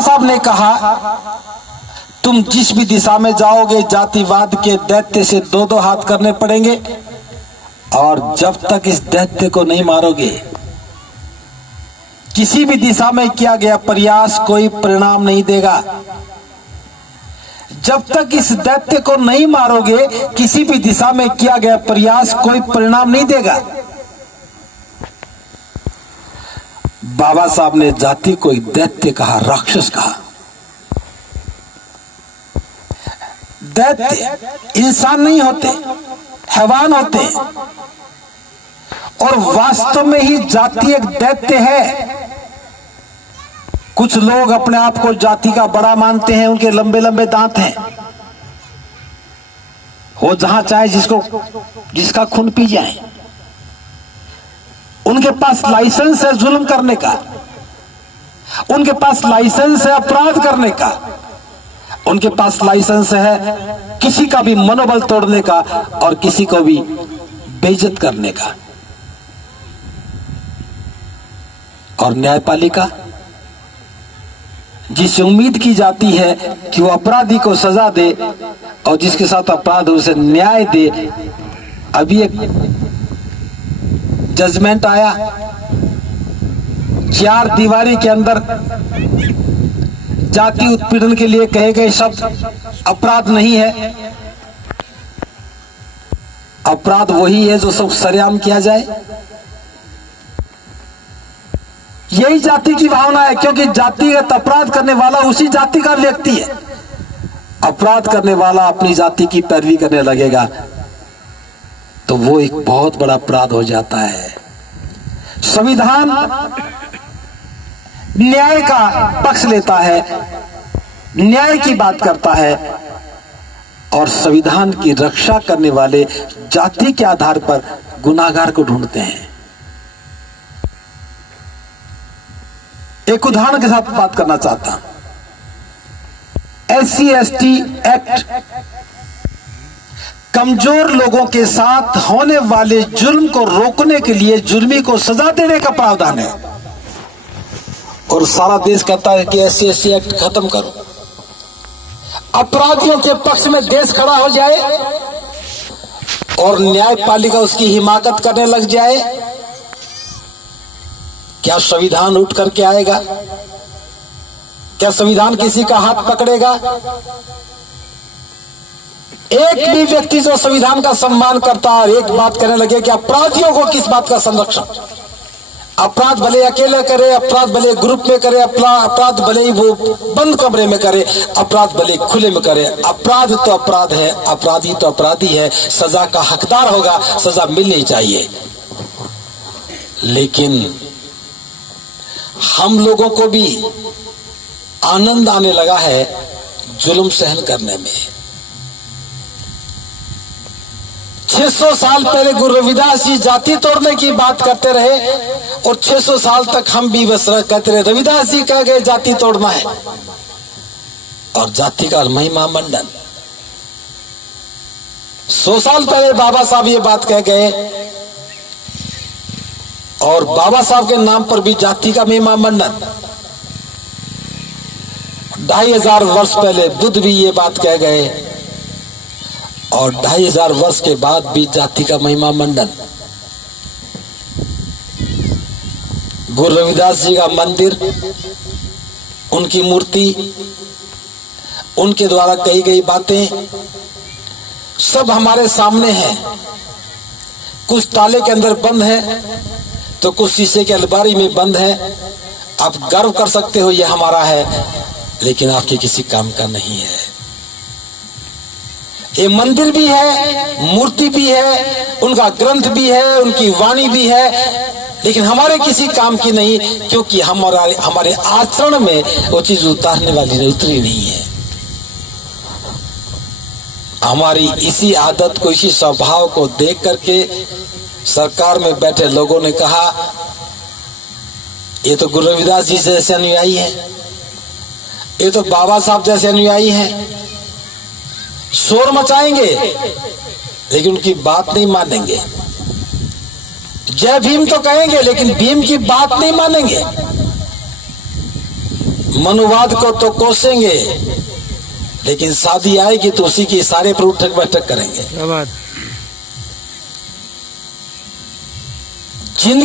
साहब ने कहा तुम जिस भी दिशा में जाओगे जातिवाद के दैत्य से दो दो हाथ करने पड़ेंगे और जब तक इस दैत्य को नहीं मारोगे किसी भी दिशा में किया गया प्रयास कोई परिणाम नहीं देगा। जब तक इस दैत्य को नहीं मारोगे किसी भी दिशा में किया गया प्रयास कोई परिणाम नहीं देगा। बाबा साहब ने जाति को एक दैत्य कहा, राक्षस कहा। दैत्य इंसान नहीं होते, हैवान होते हैं। और वास्तव में ही जाति एक दैत्य है। कुछ लोग अपने आप को जाति का बड़ा मानते हैं, उनके लंबे लंबे दांत हैं, वो जहां चाहे जिसका खून पी जाए। उनके पास लाइसेंस है जुल्म करने का, उनके पास लाइसेंस है अपराध करने का, उनके पास लाइसेंस है किसी का भी मनोबल तोड़ने का और किसी को भी बेइज्जत करने का। और न्यायपालिका जिससे उम्मीद की जाती है कि वो अपराधी को सजा दे और जिसके साथ अपराध हो उसे न्याय दे। अभी एक जजमेंट आया, 4 दीवारी के अंदर जाति उत्पीड़न के लिए कहे गए शब्द अपराध नहीं है। अपराध वही है जो सब सरेआम किया जाए। यही जाति की भावना है, क्योंकि जातिगत अपराध करने वाला उसी जाति का व्यक्ति है। अपराध करने वाला अपनी जाति की पैरवी करने लगेगा तो वो एक बहुत बड़ा अपराध हो जाता है। संविधान न्याय का पक्ष लेता है, न्याय की बात करता है और संविधान की रक्षा करने वाले जाति के आधार पर गुनाहगार को ढूंढते हैं। एक उदाहरण के साथ बात करना चाहता हूं। SC/ST एक्ट कमजोर लोगों के साथ होने वाले जुल्म को रोकने के लिए जुर्मी को सजा देने का प्रावधान है। और सारा देश कहता है कि SC/ST एक्ट खत्म करो, अपराधियों के पक्ष में देश खड़ा हो जाए और न्यायपालिका उसकी हिमाकत करने लग जाए। क्या संविधान उठ करके आएगा? क्या संविधान किसी का हाथ पकड़ेगा? एक भी व्यक्ति जो संविधान का सम्मान करता है एक बात कहने लगे कि अपराधियों को किस बात का संरक्षण? अपराध भले अकेले करे, अपराध भले ग्रुप में करे, अपराध भले ही वो बंद कमरे में करे, अपराध भले खुले में करे, अपराध तो अपराध है, अपराधी तो अपराधी है, सजा का हकदार होगा, सजा मिलनी चाहिए। लेकिन हम लोगों को भी आनंद आने लगा है जुल्म सहन करने में। 600 साल पहले गुरु रविदास जी जाति तोड़ने की बात करते रहे और 600 साल तक हम भी बस कहते रहे रविदास जी कह गए जाति तोड़ना है। और जाति का महिमा मंडन 100 साल पहले बाबा साहब ये बात कह गए और बाबा साहब के नाम पर भी जाति का महिमा मंडन। 2500 वर्ष पहले बुद्ध भी ये बात कह गए और 2500 वर्ष के बाद भी जाति का महिमा मंडन। गुरु रविदास जी का मंदिर, उनकी मूर्ति, उनके द्वारा कही गई बातें सब हमारे सामने हैं। कुछ ताले के अंदर बंद है तो कुछ शीशे के अलमारी में बंद है। आप गर्व कर सकते हो ये हमारा है, लेकिन आपके किसी काम का नहीं है। ये मंदिर भी है, मूर्ति भी है, उनका ग्रंथ भी है, उनकी वाणी भी है, लेकिन हमारे किसी काम की नहीं, क्योंकि हमारे आचरण में वो चीज उतारने वाली उतरी नहीं है। हमारी इसी आदत को, इसी स्वभाव को देख करके सरकार में बैठे लोगों ने कहा ये तो गुरु रविदास जी जैसे अनुयायी है, ये तो बाबा साहब जैसे अनुयायी हैं, शोर मचाएंगे लेकिन उनकी बात नहीं मानेंगे। जय भीम तो कहेंगे लेकिन भीम की बात नहीं मानेंगे। मनुवाद को तो कोसेंगे, लेकिन शादी आएगी तो उसी के इशारे पर उठक बैठक करेंगे। जिंदगी